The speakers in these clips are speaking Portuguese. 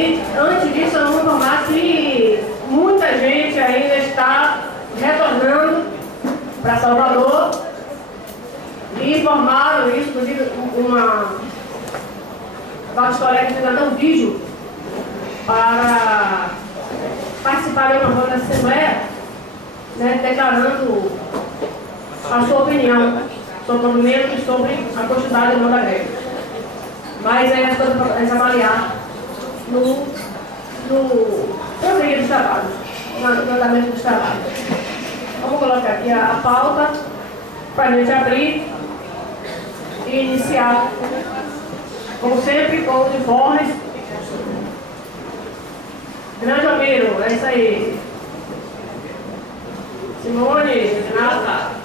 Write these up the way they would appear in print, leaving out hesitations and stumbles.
E antes disso, eu vou informar que muita gente ainda está retornando para Salvador e informaram isso, inclusive vários colegas fizeram um vídeo para participar de uma roda da Assembleia, né, declarando a sua opinião sobre o movimento e sobre a continuidade do mundo da greve. Mas é para avaliar no prosseguir dos trabalhos, no andamento dos trabalhos. Vamos colocar aqui a pauta para a gente abrir e iniciar, como sempre, com os informes. Grande Almeiro, é isso aí. Simone, Renata.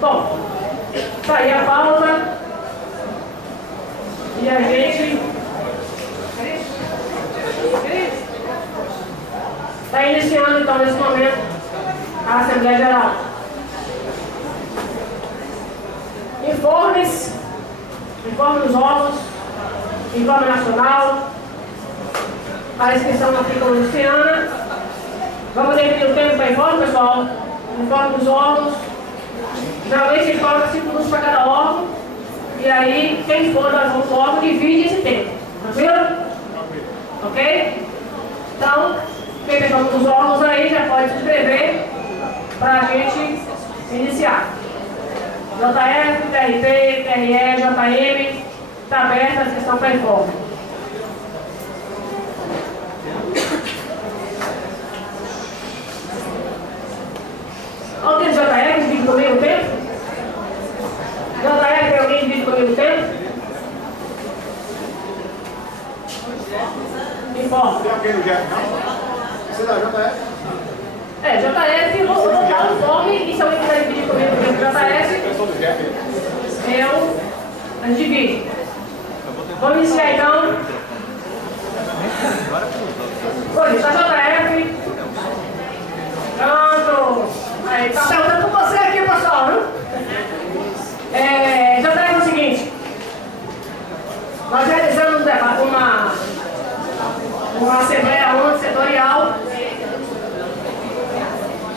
Bom, tá aí a pauta e a gente está iniciando então nesse momento a Assembleia Geral. Informe dos órgãos, informe nacional, a inscrição aqui com a Luciana. Vamos definir o tempo para informe, pessoal. Informe dos órgãos. Geralmente informa 5 minutos para cada órgão. E aí, quem for do órgão divide esse tempo. Tranquilo? Ok? Então, quem tem informe dos órgãos aí já pode se inscrever para a gente iniciar. JF, TRT, TRE, JM, está aberta a sessão para informe. Alguém de JF divide comigo o tempo? JF, alguém divide comigo o tempo? Informe. Tem alguém no JF, não? Você é da JF? JF, vou dar o nome e se alguém quiser dividir comigo o tempo JF, a gente divide. Vamos iniciar então. Oi, está JF. Pronto. Aí, tá perguntando com você aqui, pessoal, né? JF é o seguinte. Nós realizamos uma assembleia ontem setorial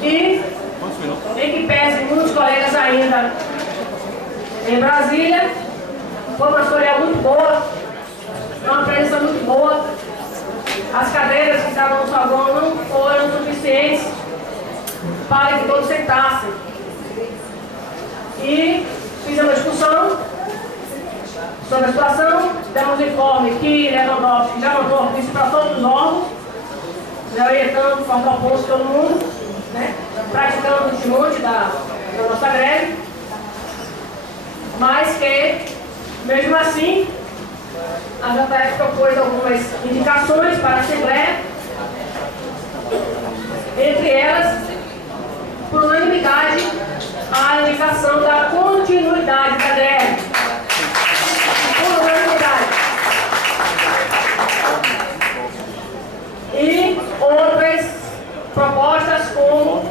e em que pese muitos colegas ainda em Brasília, foi uma história muito boa, uma presença muito boa. As cadeiras que estavam no salão não foram suficientes para que todos sentassem. E fizemos uma discussão sobre a situação, demos informe que Lewandowski já mandou isso para todos os órgãos, já orientando, forma oposto todo mundo, né, praticando o desmonte da nossa greve, mas que, mesmo assim, a JF propôs algumas indicações para a Assembleia, entre elas, por unanimidade, a indicação da continuidade da greve. Por unanimidade. E outras propostas como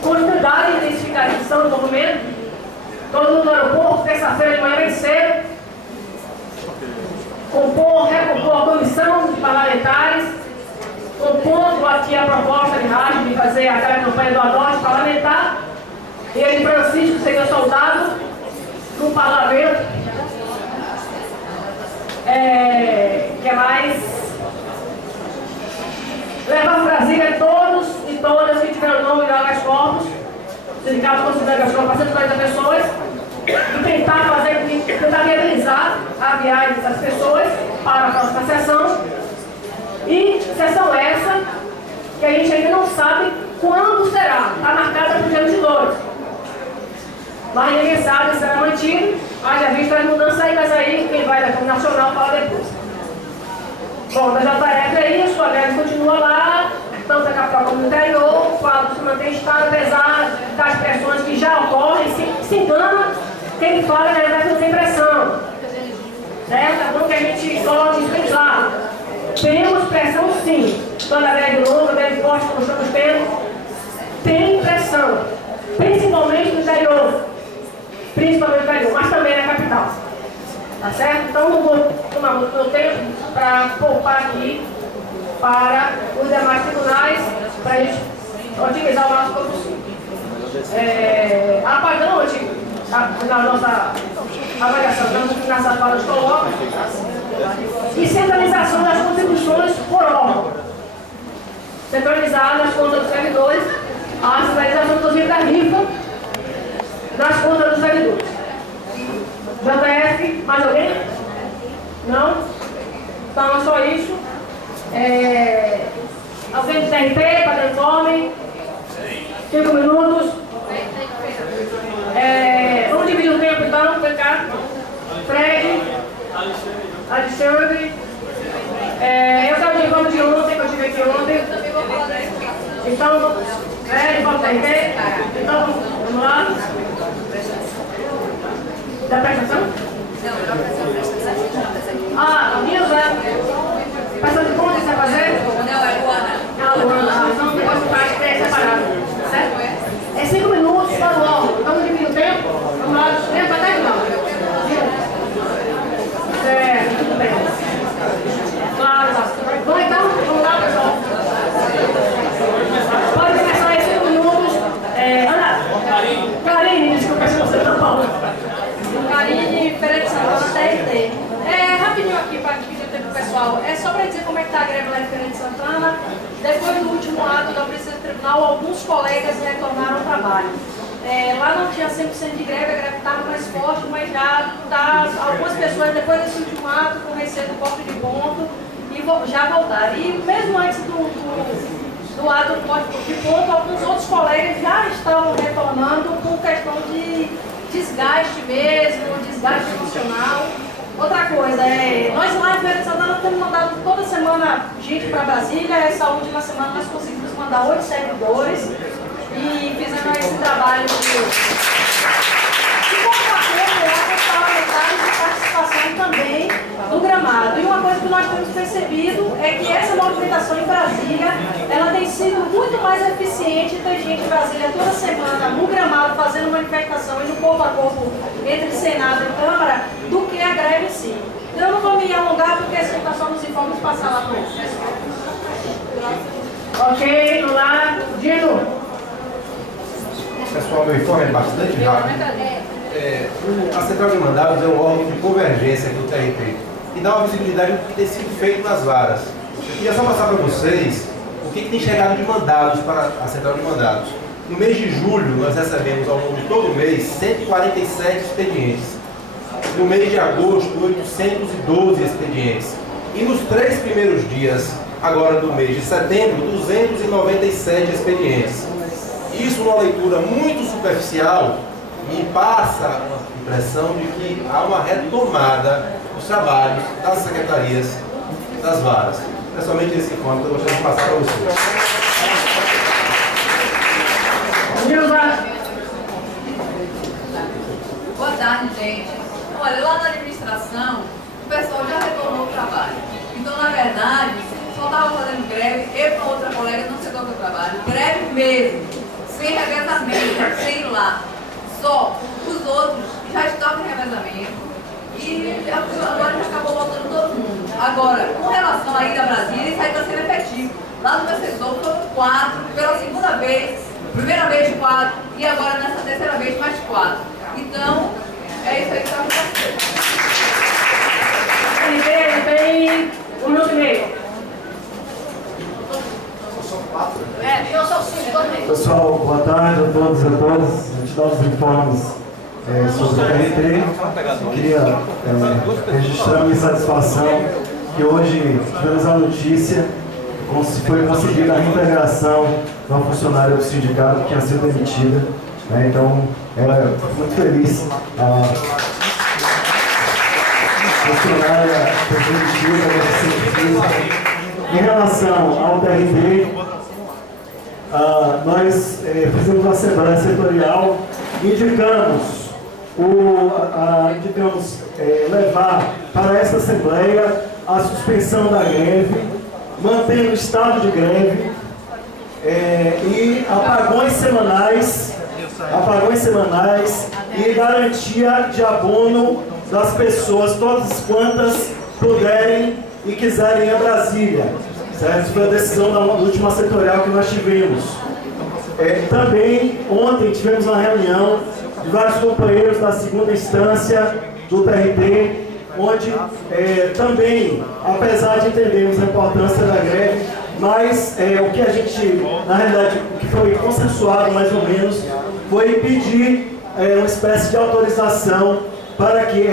continuidade e intensificação do movimento. Todo mundo no aeroporto, terça-feira de manhã bem cedo. Recompor a comissão de parlamentares, compondo aqui a proposta de rádio de fazer aquela campanha do adote parlamentar. E ele, Francisco, seria soldado no parlamento. Que é mais levar para Brasília todos e todas que tiveram o nome de habeas corpus, o sindicato considera habeas corpus para 140 pessoas, e tentar viabilizar a viagem das pessoas para a próxima sessão. E sessão essa que a gente ainda não sabe quando será, está marcada para o dia 22. Mas ninguém sabe se será mantido, haja vista as mudanças aí, mas aí quem vai da Câmara Nacional fala depois. Bom, da JF aí, os colegas continuam lá, tanto a capital como no interior, o quadro se mantém estável, apesar das pressões que já ocorrem, se engana quem fala, na verdade, não tem pressão. Certo? É bom que a gente coloque isso bem claro. Temos sim, toda a greve longa, greve forte, como estamos tendo, tem pressão, principalmente no interior, mas também na capital. Tá certo? Então não vou tomar muito meu tempo para poupar aqui para os demais tribunais, para a gente otimizar o máximo possível. Apagante na nossa avaliação, nessa fala de coloca, e centralização das contribuições por órgão. Centralizar nas contas dos servidores, a centralização inclusive da rifa nas contas dos servidores. JF, mais alguém? Não? Então é só isso. Alguém do TRT, para informe? 5 minutos. Vamos dividir o tempo então, vem cá. Fred, Alexandre. Eu quero o informe de ontem, que eu tive aqui ontem. Então, informe do TRT. Então, vamos lá. Da prestação? Não, da prestação. A Nilza, prestação de contas você vai fazer? Não, é Luana. Então o negócio vai ser separado, certo? É 5 minutos para o órgão. Vamos dividir o tempo? Vamos lá, tempo até final. Certo, tudo bem. Claro, bom, então, vamos lá, pessoal. Pode começar aí 5 minutos. Ana, Karine, desculpa se você não falou. Karine, Feira de Santana, TRT. Rapidinho aqui para pedir tempo pro pessoal. É só para dizer como é que está a greve lá em Feira de Santana. Depois do último ato da presidência do tribunal, alguns colegas retornaram ao trabalho. Lá não tinha 100% de greve, a greve estava mais forte, mas já está algumas pessoas, depois desse último ato, com receio do corte de ponto, e já voltaram. E mesmo antes do ato do corte de ponto, alguns outros colegas já estavam retornando por questão de desgaste mesmo, desgaste emocional. Outra coisa, nós lá em Feira de Santana temos mandado toda semana gente para Brasília. Essa última semana nós conseguimos mandar 8 servidores e fizemos esse trabalho de parlamentares de participação também no gramado. E uma coisa que nós temos percebido é que essa movimentação em Brasília, ela tem sido muito mais eficiente. Tem gente em Brasília toda semana no gramado fazendo manifestação e no corpo a corpo entre Senado e Câmara do que a greve em si. Então eu não vou me alongar porque esse está só nos informes passar lá para vocês. Ok, vamos lá. Dino. Pessoal, meu informe é bastante rápido. A Central de Mandados é um órgão de convergência do TRT e dá uma visibilidade do que tem sido feito nas varas. Eu queria só passar para vocês o que tem chegado de mandados para a Central de Mandados. No mês de julho, nós recebemos ao longo de todo o mês 147 expedientes. No mês de agosto, 812 expedientes. E nos 3 primeiros dias, agora do mês de setembro, 297 expedientes. Isso, numa leitura muito superficial, me passa a impressão de que há uma retomada dos trabalhos das secretarias das varas. Principalmente esse informe que eu gostaria de passar para vocês. Boa tarde, gente. Olha, lá na administração, o pessoal já retornou ao trabalho. Então, na verdade, só estava fazendo greve, eu com outra colega não chegou ao trabalho. Greve mesmo, sem revezamento, sem ir lá. Só os outros já estavam em revezamento e agora já acabou voltando todo mundo. Agora, com relação à ida a Brasília, isso aí está sendo efetivo. Lá no meu setor foram 4, pela segunda vez, primeira vez 4 e agora nessa terceira vez mais 4. Então, é isso aí que está acontecendo. Tem 1 minuto e meio. Eu sou 5 também. Pessoal, boa tarde a todos e a todas. A gente dá os informes sobre o TRT. Eu queria registrar a minha satisfação que hoje tivemos a notícia que foi conseguida a reintegração de uma funcionária do sindicato que tinha sido demitida. Então, muito feliz. A funcionária foi demitida. Em relação ao TRT, nós fizemos uma assembleia setorial e indicamos levar para essa assembleia a suspensão da greve mantendo o estado de greve e apagões semanais e garantia de abono das pessoas, todas quantas puderem e quiserem ir a Brasília. Certo? Isso foi a decisão da última setorial que nós tivemos. Também, ontem, tivemos uma reunião de vários companheiros da segunda instância do TRT, onde também, apesar de entendermos a importância da greve, mas o que a gente, na realidade, o que foi consensuado mais ou menos, foi pedir uma espécie de autorização para que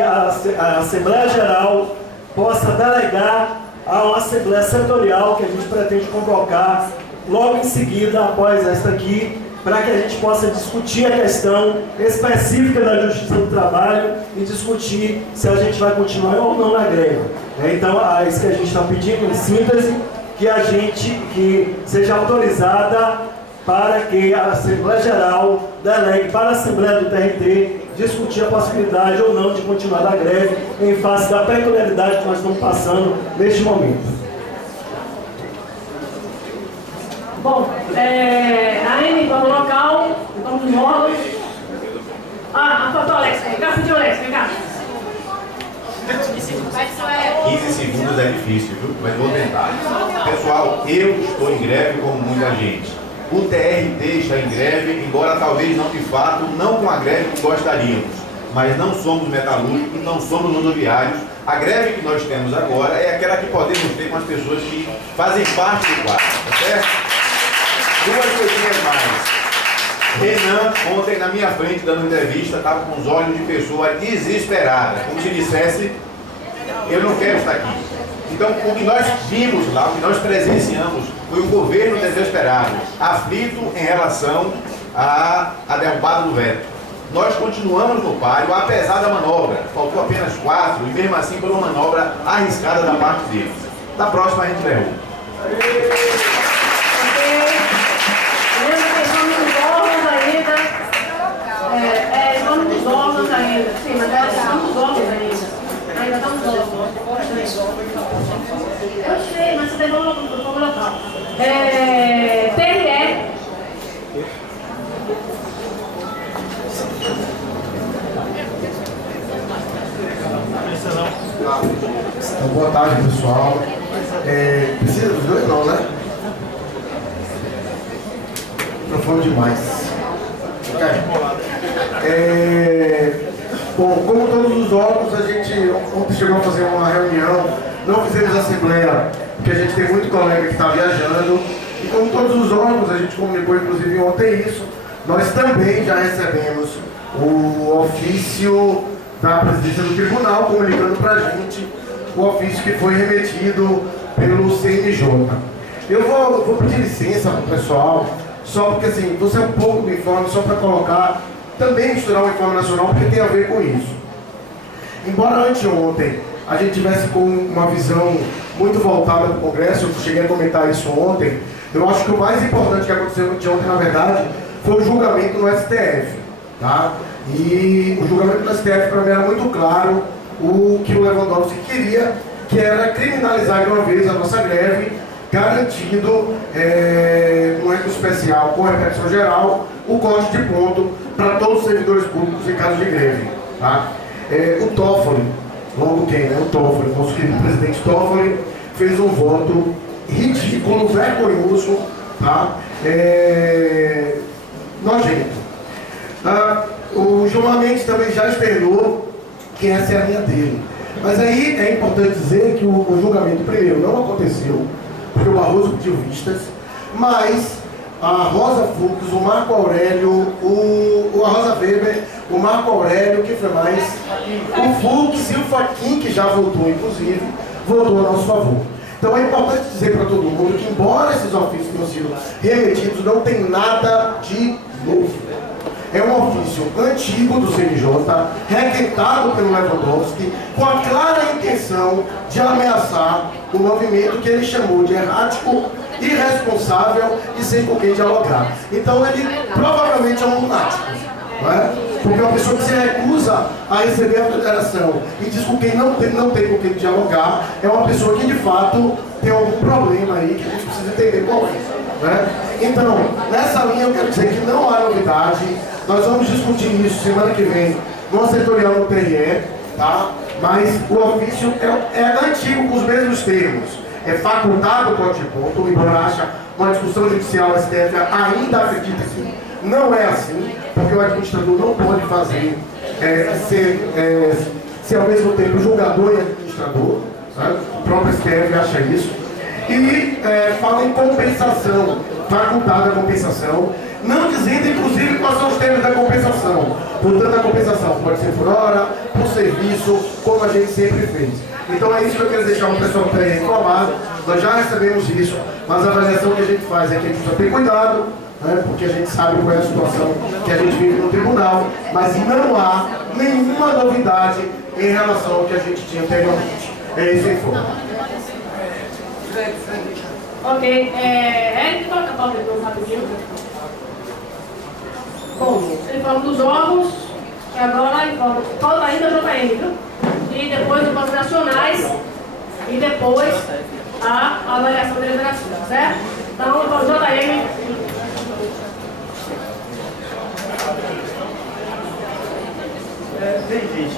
a Assembleia Geral possa delegar a uma Assembleia Setorial que a gente pretende convocar logo em seguida, após esta aqui, para que a gente possa discutir a questão específica da Justiça do Trabalho e discutir se a gente vai continuar ou não na greve. Então, é isso que a gente está pedindo, em síntese, que seja autorizada para que a Assembleia Geral delegue para a Assembleia do TRT discutir a possibilidade ou não de continuar a greve em face da peculiaridade que nós estamos passando neste momento. Bom, a Amy está no local, vamos nos módulos. Faltou o Alex, vem cá, pediu o Alex, vem cá. 15 segundos é difícil, viu? Mas vou tentar. Pessoal, eu estou em greve como muita gente. O TRT está em greve, embora talvez não de fato, não com a greve que gostaríamos. Mas não somos metalúrgicos, não somos rodoviários. A greve que nós temos agora é aquela que podemos ter com as pessoas que fazem parte do quadro, tá certo? Duas coisinhas mais. Renan, ontem na minha frente, dando entrevista, estava com os olhos de pessoa desesperada, como se dissesse, eu não quero estar aqui. Então, o que nós vimos lá, o que nós presenciamos, foi o governo desesperado, aflito em relação à derrubada do veto. Nós continuamos no páreo, apesar da manobra, faltou apenas 4, e mesmo assim foi uma manobra arriscada da parte deles. Da próxima a gente derruba. Estamos nos órgãos ainda. Sim, mas estamos nos órgãos ainda. Ainda estamos nos órgãos. Eu sei, mas você tem como local. TRE. Então, boa tarde, pessoal. Precisa dos dois, não, né? Microfone demais. Bom, como todos os órgãos, a gente ontem chegou a fazer uma reunião, não fizemos assembleia, porque a gente tem muito colega que está viajando, e como todos os órgãos, a gente comunicou inclusive ontem isso, nós também já recebemos o ofício da presidência do tribunal, comunicando para a gente o ofício que foi remetido pelo CNJ. Eu vou pedir licença para o pessoal, só porque assim, você é um pouco do informe, só para colocar, também misturar o informe nacional, porque tem a ver com isso. Embora anteontem a gente tivesse com uma visão muito voltada para o Congresso, eu cheguei a comentar isso ontem, eu acho que o mais importante que aconteceu anteontem, na verdade, foi o julgamento no STF. Tá? E o julgamento no STF, para mim, era muito claro o que o Lewandowski queria, que era criminalizar de uma vez a nossa greve, garantindo um ente especial com repercussão geral, o corte de ponto para todos os servidores públicos em caso de greve. Tá? O Toffoli, logo quem, né? O Toffoli, nosso querido presidente Toffoli, fez um voto ridículo, vergonhoso, tá? Nojento. O Gilmar Mendes também já externou que essa é a linha dele. Mas aí é importante dizer que o julgamento, primeiro, não aconteceu, porque o Barroso pediu vistas, mas a Rosa Fux, o Marco Aurélio, a Rosa Weber, o Marco Aurélio, que foi mais, o Fux e o Fachin, que já votou, inclusive, votou a nosso favor. Então é importante dizer para todo mundo que, embora esses ofícios tenham sido remetidos, não tem nada de novo. É um ofício antigo do CNJ, requentado pelo Lewandowski, com a clara intenção de ameaçar o movimento que ele chamou de errático, irresponsável e sem com quem dialogar. Então ele provavelmente é um lunático, não é? Porque uma pessoa que se recusa a receber a federação e diz com quem não tem com quem dialogar, é uma pessoa que de fato tem algum problema aí que a gente precisa entender qual é. Né? Então, nessa linha eu quero dizer que não há novidade. Nós vamos discutir isso semana que vem no setorial do TRE, tá? Mas o ofício é antigo com os mesmos termos. É facultado o código de ponto, o Ibor acha uma discussão judicial, a STF ainda acredita que não é assim, porque o administrador não pode fazer ser ao mesmo tempo julgador e administrador, sabe? O próprio STF acha isso. E fala em compensação, facultada a compensação, não dizendo inclusive quais são os termos da compensação. Portanto, a compensação pode ser por hora, por serviço, como a gente sempre fez. Então é isso que eu quero deixar o pessoal informado. Nós já recebemos isso, mas a avaliação que a gente faz é que a gente precisa ter cuidado, né, porque a gente sabe qual é a situação que a gente vive no tribunal, mas não há nenhuma novidade em relação ao que a gente tinha anteriormente. É esse informe. Ok, Eric, coloca a pauta depois rapidinho. Bom, informe dos órgãos, e agora informe, falta ainda o JM, viu? E depois os bancos nacionais, e depois a avaliação da deliberação, certo? Então, o JM. Bem, gente,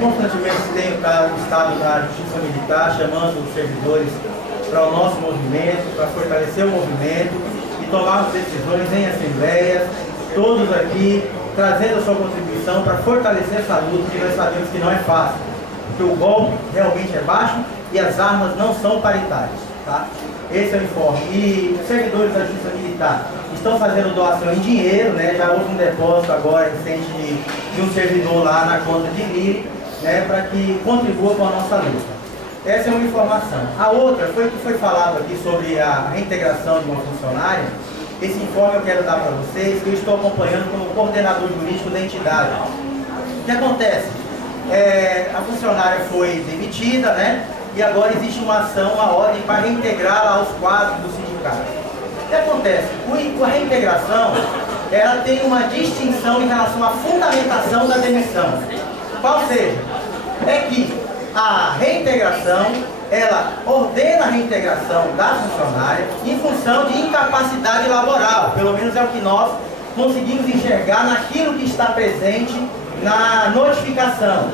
constantemente tem o Estado da Justiça Militar chamando os servidores para o nosso movimento, para fortalecer o movimento e tomar decisões em assembleias, todos aqui trazendo a sua contribuição para fortalecer essa luta, que nós sabemos que não é fácil, porque o golpe realmente é baixo e as armas não são paritárias, tá? Esse é o informe. E os servidores da Justiça Militar estão fazendo doação em dinheiro, né? Já houve um depósito agora recente de um servidor lá na conta de Lili, né? Para que contribua com a nossa luta. Essa é uma informação. A outra foi que foi falado aqui sobre a reintegração de uma funcionária. Esse informe eu quero dar para vocês, que eu estou acompanhando como coordenador jurídico da entidade. O que acontece? A funcionária foi demitida, né? E agora existe uma ação, uma ordem para reintegrá-la aos quadros do sindicato. O que acontece? A reintegração, ela tem uma distinção em relação à fundamentação da demissão. Qual seja? É que a reintegração, ela ordena a reintegração da funcionária em função de incapacidade laboral. Pelo menos é o que nós conseguimos enxergar naquilo que está presente na notificação.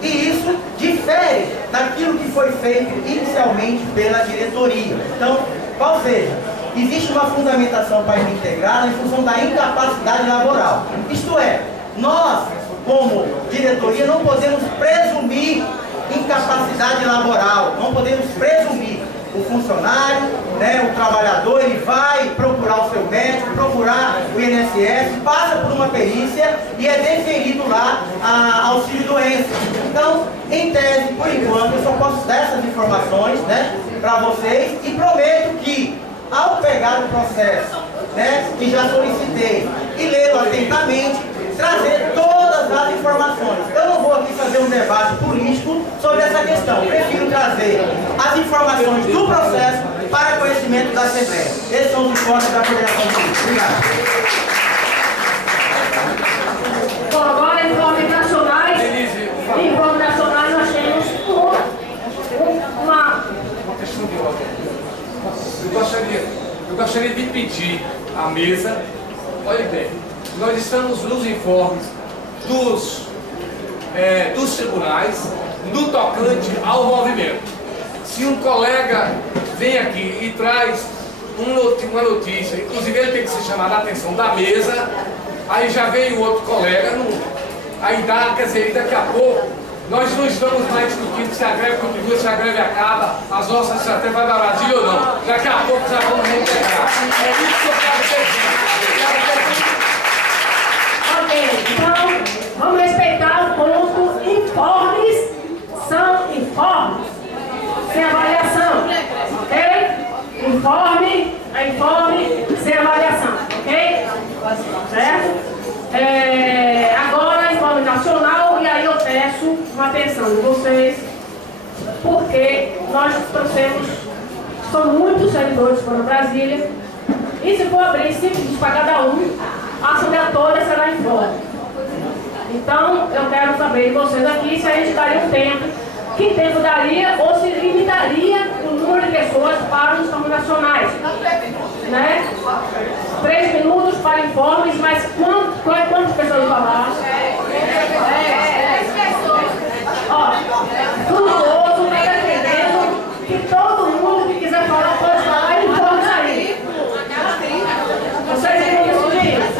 E isso difere daquilo que foi feito inicialmente pela diretoria. Então, qual seja? Existe uma fundamentação para reintegrar em função da incapacidade laboral. Isto é, nós, como diretoria, não podemos presumir incapacidade laboral, não podemos presumir. O funcionário, né, o trabalhador, ele vai procurar o seu médico, procurar o INSS, passa por uma perícia e é deferido lá a auxílio-doença. Então, em tese, por enquanto, eu só posso dar essas informações, né, para vocês e prometo que, ao pegar o processo, né, que já solicitei e lê-lo atentamente, trazer todas as informações. Eu não vou aqui fazer um debate político sobre essa questão. Prefiro trazer as informações do processo para conhecimento da Assembleia. Esses são os informes da Federação Política. Obrigado. Bom, agora informes nacionais. Em informes nacionais nós temos uma questão de ordem. Eu gostaria de pedir à mesa, olha bem, nós estamos nos informes dos tribunais no tocante ao movimento. Se um colega vem aqui e traz uma notícia, inclusive ele tem que ser chamado a atenção da mesa, aí já vem o outro colega, aí dá, quer dizer, daqui a pouco, nós não estamos mais discutindo se a greve continua, se a greve acaba, as nossas estratégias vai para Brasília ou não. Daqui a pouco já vamos reintegrar. É isso que eu quero dizer. Ok, então vamos respeitar o ponto. Informes são informes, sem avaliação, ok? Informe, sem avaliação, ok? Certo? Agora, informe nacional, e aí eu peço uma atenção de vocês, porque nós trouxemos, são muitos servidores para Brasília, e se for abrir 5 para cada um, a Assembleia toda será informe. Então, eu quero saber de vocês aqui se a gente daria um tempo, que tempo daria ou se limitaria o número de pessoas para os informes nacionais. Né? 3 minutos para informes, mas quantas pessoas falaram? 10 pessoas. Ó, tudo outro está defendendo que todo mundo que quiser falar pode falar e informes aí. Vocês viram decidir?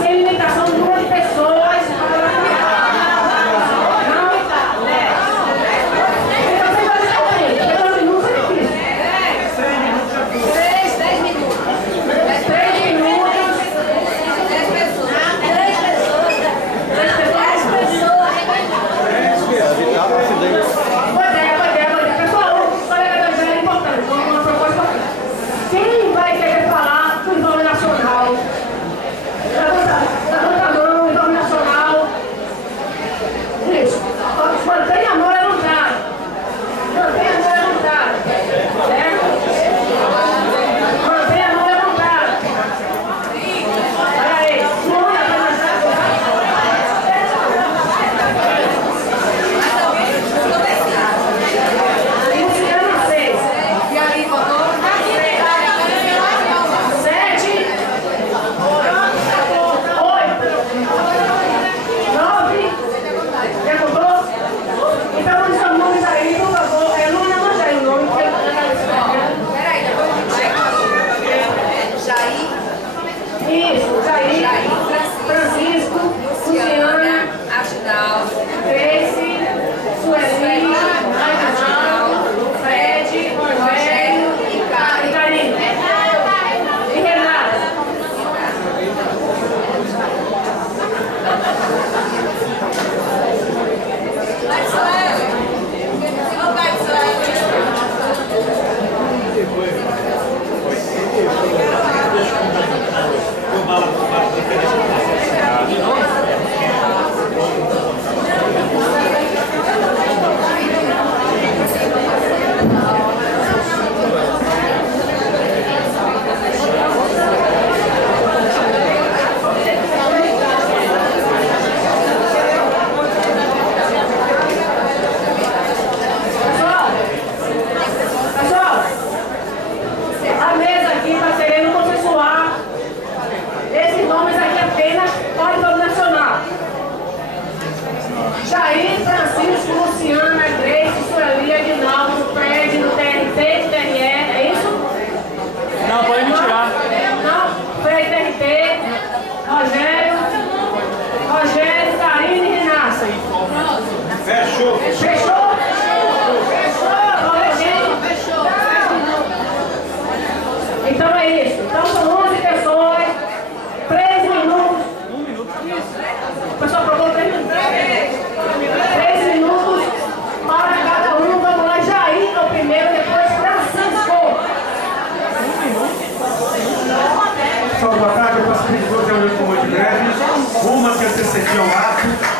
sem limitação do número de pessoas.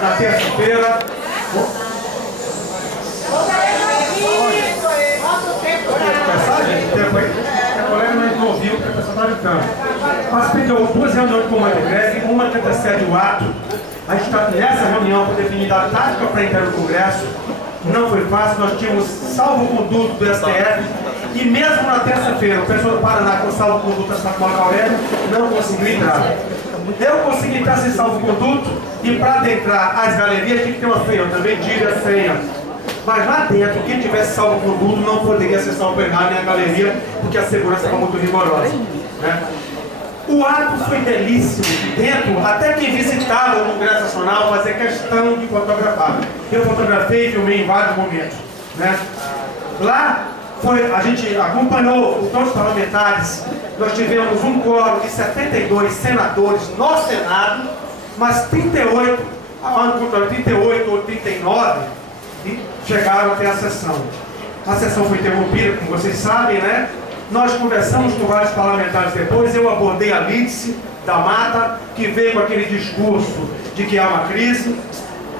Na terça-feira. Tempo aí? A colega não ouviu, porque a pessoa está gritando. Participei de 2 reuniões de comando de greve, uma que antecede o ato. A gente está nessa reunião para definir a tática para entrar no Congresso. Não foi fácil, nós tínhamos salvo-conduto do STF. E mesmo na terça-feira, o pessoal do Paraná com salvo-conduto da Marco Aurélio não conseguiu entrar. Eu consegui entrar sem salvo-conduto e para adentrar as galerias tinha que ter uma senha. Eu também tive a senha. Mas lá dentro, quem tivesse salvo-conduto não poderia acessar o plenário nem a galeria, porque a segurança foi muito rigorosa. Né? O ato foi belíssimo. Dentro, até quem visitava o Congresso Nacional fazia questão de fotografar. Eu fotografei e filmei em vários momentos. Né? Lá a gente acompanhou todos os parlamentares, nós tivemos um quórum de 72 senadores no Senado, mas 38 ou 39 chegaram até a sessão. A sessão foi interrompida, como vocês sabem, né? Nós conversamos com vários parlamentares depois, eu abordei a Lídice da Mata, que veio com aquele discurso de que há uma crise,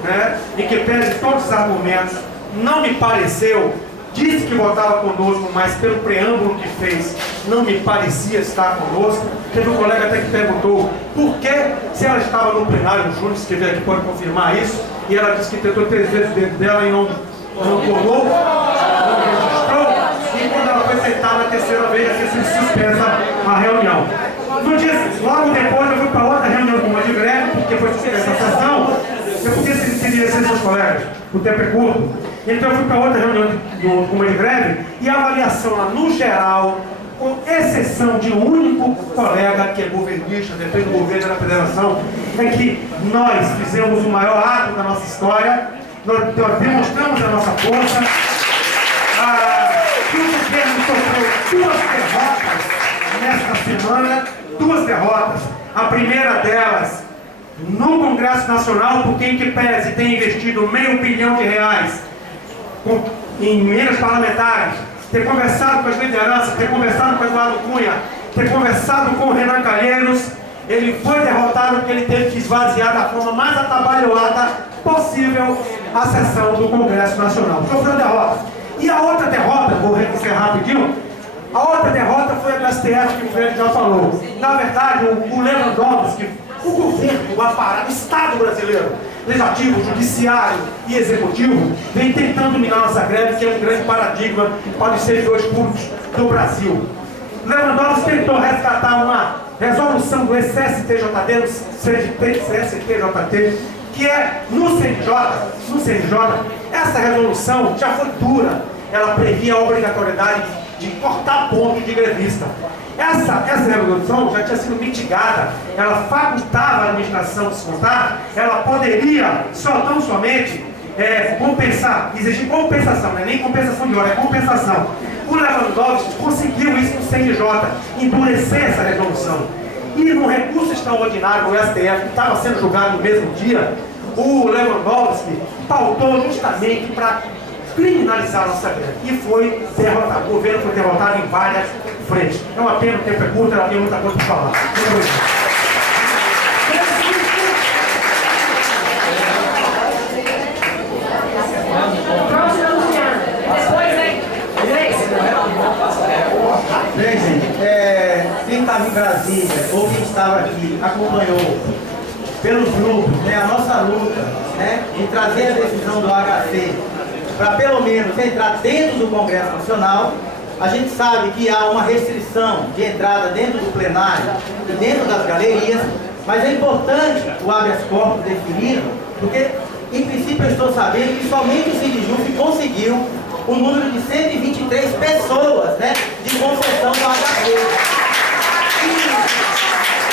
né? E que perde todos os argumentos. Não me pareceu, disse que votava conosco, mas pelo preâmbulo que fez, não me parecia estar conosco. Teve um colega até que perguntou por que, se ela estava no plenário, o Júnior, que veio aqui pode confirmar isso, e ela disse que tentou 3 vezes dentro dela e não colou, não registrou, e quando ela foi sentada a 3ª vez, aqui se suspensa a reunião. No dia, logo depois eu fui para outra reunião com uma de greve, porque foi suspensa a sessão, eu podia seguir seus colegas, o tempo é curto. Então eu fui para outra reunião com uma de greve, e a avaliação lá no geral, com exceção de um único colega que é governista, depende do governo da federação, é que nós fizemos o maior ato da nossa história, nós demonstramos a nossa força, que o governo sofreu 2 derrotas nesta semana, 2 derrotas. A primeira delas no Congresso Nacional, porque em que pese tem investido R$500 milhão em emendas parlamentares, ter conversado com as lideranças, ter conversado com o Eduardo Cunha, ter conversado com o Renan Calheiros, ele foi derrotado porque ele teve que esvaziar da forma mais atabalhoada possível a sessão do Congresso Nacional. Sofreu derrota. E a outra derrota, vou encerrar rapidinho, a outra derrota foi a do STF, que o Fred já falou. Na verdade, o Lewandowski, o governo, o aparato, o Estado brasileiro, legislativo, judiciário e executivo, vem tentando minar nossa greve, que é um grande paradigma para os servidores públicos do Brasil. Lewandowski tentou resgatar uma resolução do STJD, que é no CNJ, essa resolução já foi dura, ela previa a obrigatoriedade de cortar ponto de grevista. Essa resolução já tinha sido mitigada, ela facultava a administração descontar, ela poderia tão somente compensar, exigir compensação, não é nem compensação de hora, é compensação. O Lewandowski conseguiu isso no CNJ, endurecer essa resolução. E no recurso extraordinário do STF, que estava sendo julgado no mesmo dia, o Lewandowski pautou justamente para criminalizar a nossa greve. E foi derrotado. O governo foi derrotado em várias frentes. É uma pena, o tempo é curto, ela tem muita coisa para falar. Bem, gente, quem estava em Brasília ou quem estava aqui acompanhou pelos grupos, né, a nossa luta, né, de trazer a decisão do HC para pelo menos entrar dentro do Congresso Nacional. A gente sabe que há uma restrição de entrada dentro do plenário e dentro das galerias, mas é importante o habeas corpus definido, porque em princípio eu estou sabendo que somente o Sindijufe conseguiu um número de 123 pessoas, né, de concessão do HC.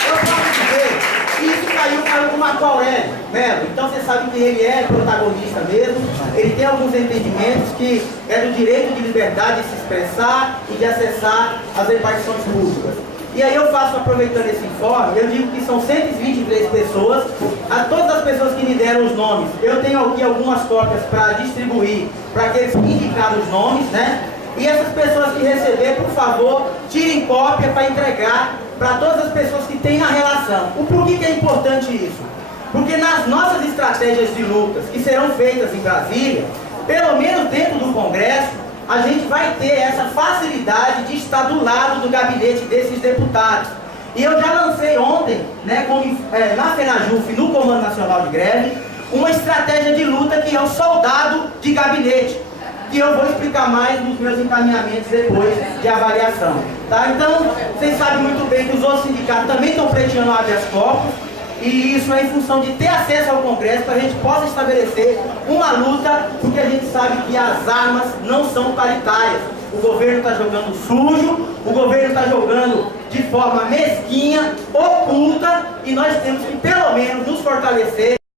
Eu posso dizer que isso caiu com o Marco Aurélio Melo. Então você sabe que ele é protagonista mesmo, ele tem alguns entendimentos que é do direito de liberdade de se expressar e de acessar as repartições públicas. E aí eu faço, aproveitando esse informe, eu digo que são 123 pessoas, a todas as pessoas que me deram os nomes, eu tenho aqui algumas cópias para distribuir para aqueles que indicaram os nomes, né? E essas pessoas que receber, por favor, tirem cópia para entregar para todas as pessoas que têm na relação. O porquê que é importante isso? Porque nas nossas estratégias de lutas que serão feitas em Brasília, pelo menos dentro do Congresso, a gente vai ter essa facilidade de estar do lado do gabinete desses deputados. E eu já lancei ontem, né, na FENAJUF, no Comando Nacional de Greve, uma estratégia de luta que é o soldado de gabinete, que eu vou explicar mais nos meus encaminhamentos depois de avaliação. Tá? Então, vocês sabem muito bem que os outros sindicatos também estão pleiteando habeas corpus, e isso é em função de ter acesso ao Congresso para a gente possa estabelecer uma luta, porque a gente sabe que as armas não são paritárias. O governo está jogando sujo, o governo está jogando de forma mesquinha, oculta, e nós temos que pelo menos nos fortalecer.